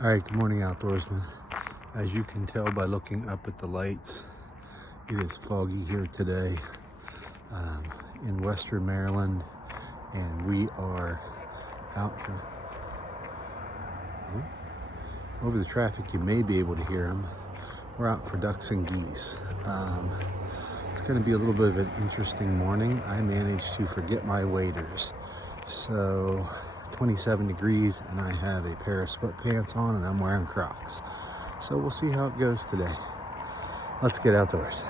All right, good morning, outdoorsmen. As you can tell by looking up at the lights, it is foggy here today in Western Maryland, and we are out for, over the traffic you may be able to hear them. We're out for ducks and geese. It's going to be a little bit of an interesting morning. I managed to forget my waders. So 27 degrees and I have a pair of sweatpants on and I'm wearing Crocs. So we'll see how it goes today. Let's get outdoors.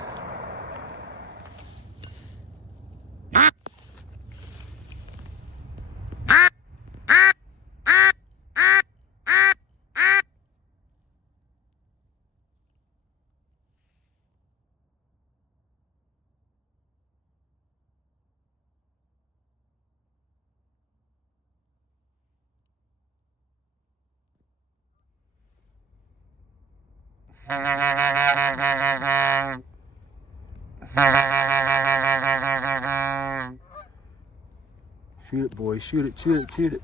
Shoot it, boys. Shoot it, shoot it, shoot it.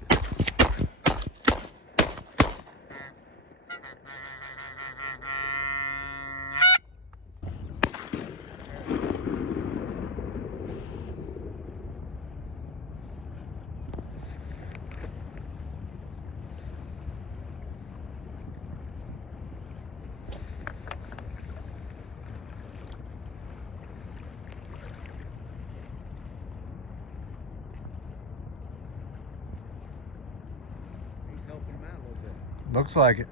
Looks like it.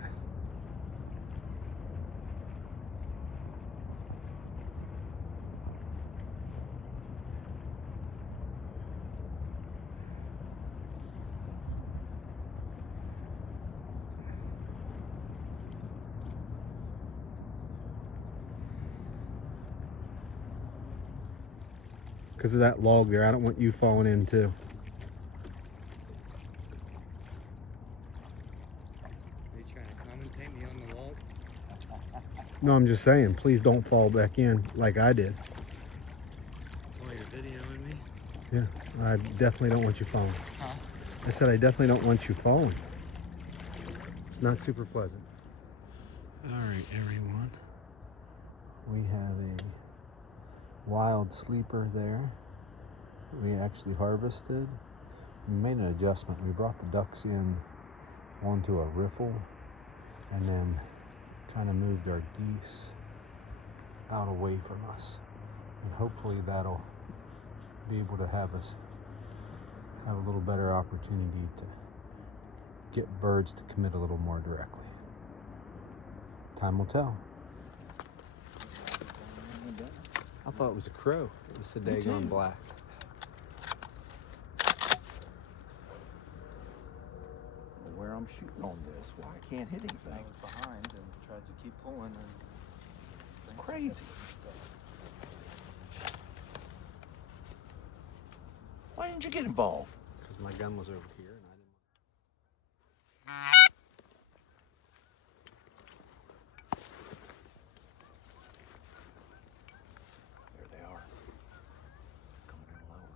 Because of that log there, I don't want you falling in too. No, I'm just saying, please don't fall back in like I did. Oh, you're videoing me? Yeah, I definitely don't want you falling. Huh? I said I definitely don't want you falling. It's not super pleasant. All right, everyone. We have a wild sleeper there. We actually harvested. We made an adjustment. We brought the ducks in onto a riffle and then kind of moved our geese out away from us, and hopefully that'll be able to have us have a little better opportunity to get birds to commit a little more directly. Time will tell. I thought it was a crow. It was the daggone black. Where I'm shooting on this, why I can't hit anything. I was behind and tried to keep pulling, and It's crazy. Why didn't you get involved? Because my gun was over here and I didn't. There they are. Coming in lower.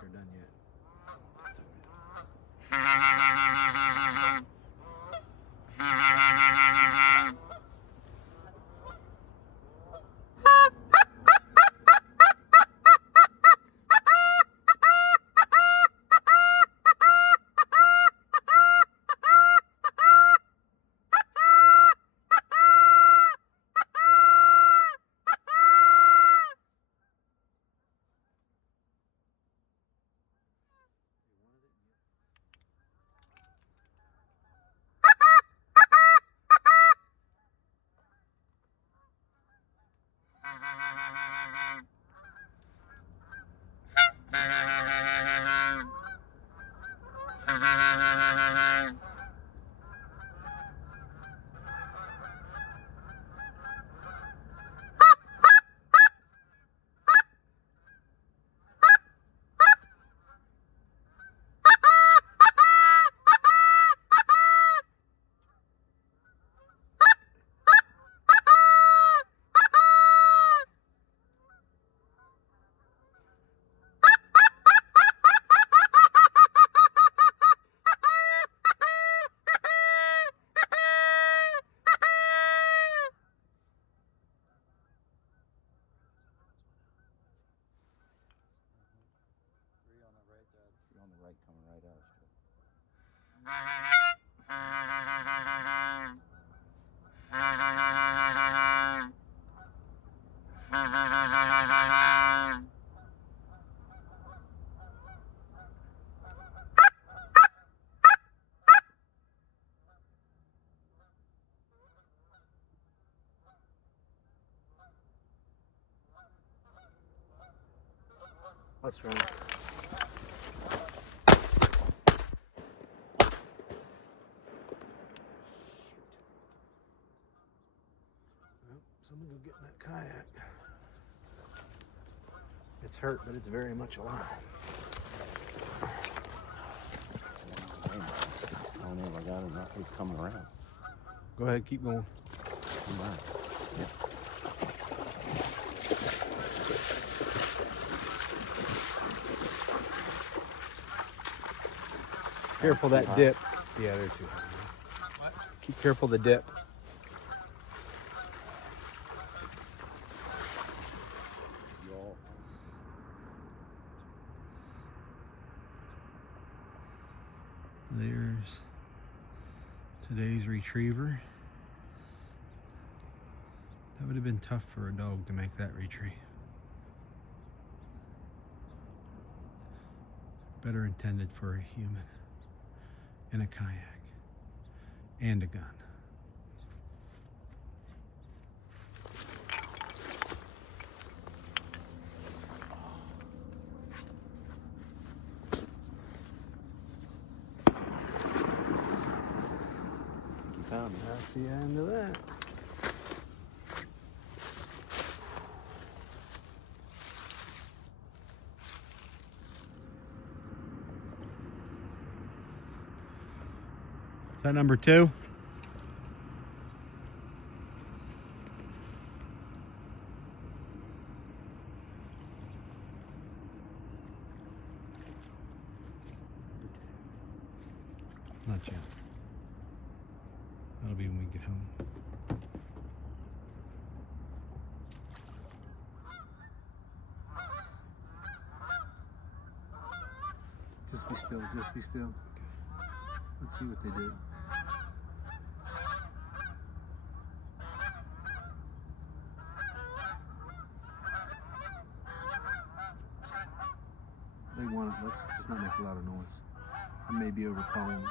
They're done yet. You're on the right, coming right at us. What's wrong? Well, someone go get in that kayak. It's hurt, but it's very much alive. I don't know if I got it. Nothing's coming around. Go ahead, keep going. Come on. Yeah. Careful that dip. Yeah, they're too high. Keep careful the dip. There's today's retriever. That would have been tough for a dog to make that retrieve. Better intended for a human in a kayak and a gun. That's the end of that. Is that number 2? Not yet. That'll be when we get home. Just be still, just be still. Let's see what they do. They want it, let's just not make a lot of noise. I may be overcalling.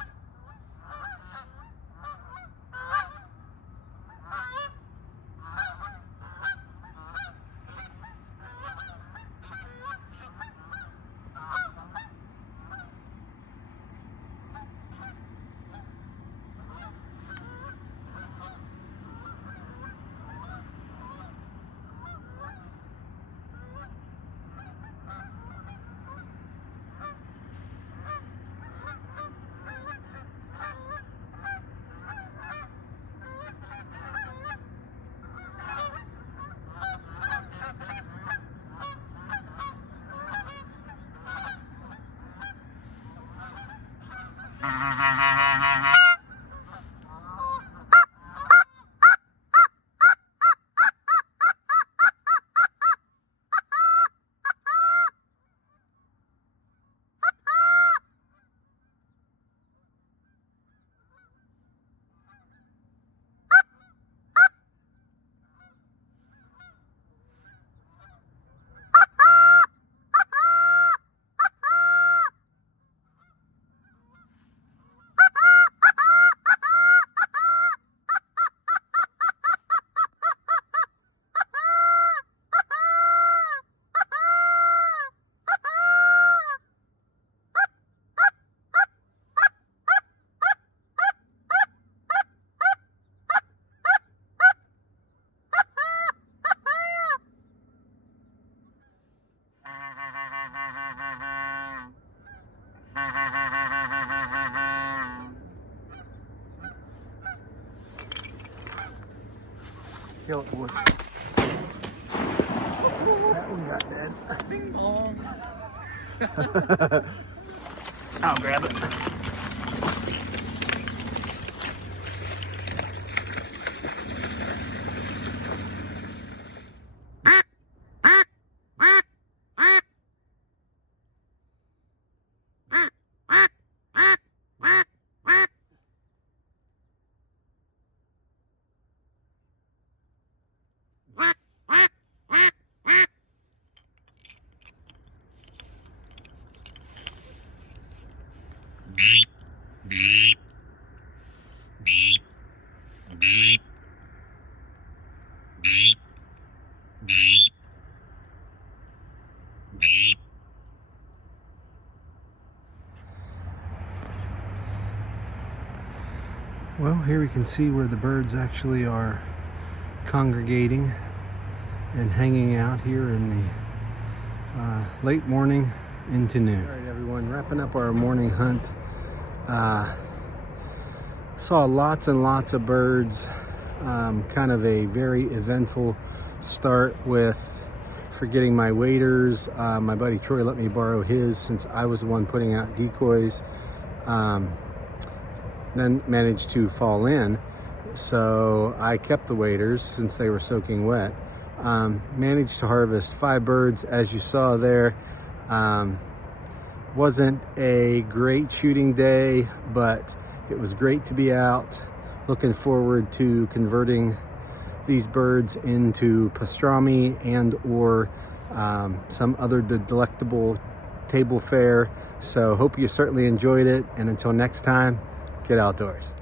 Kill it, boys. That one got dead. Bing bong. I'll grab it. Beep, beep, beep, beep, beep, beep, beep. Well, here we can see where the birds actually are congregating and hanging out here in the late morning into noon. All right, everyone, wrapping up our morning hunt. Saw lots and lots of birds. Kind of a very eventful start with forgetting my waders. My buddy Troy let me borrow his since I was the one putting out decoys. Then managed to fall in, so I kept the waders since they were soaking wet. Managed to harvest 5 birds, as you saw there. Wasn't a great shooting day, but it was great to be out. Looking forward to converting these birds into pastrami and or some other delectable table fare. So hope you certainly enjoyed it, and until next time, get outdoors.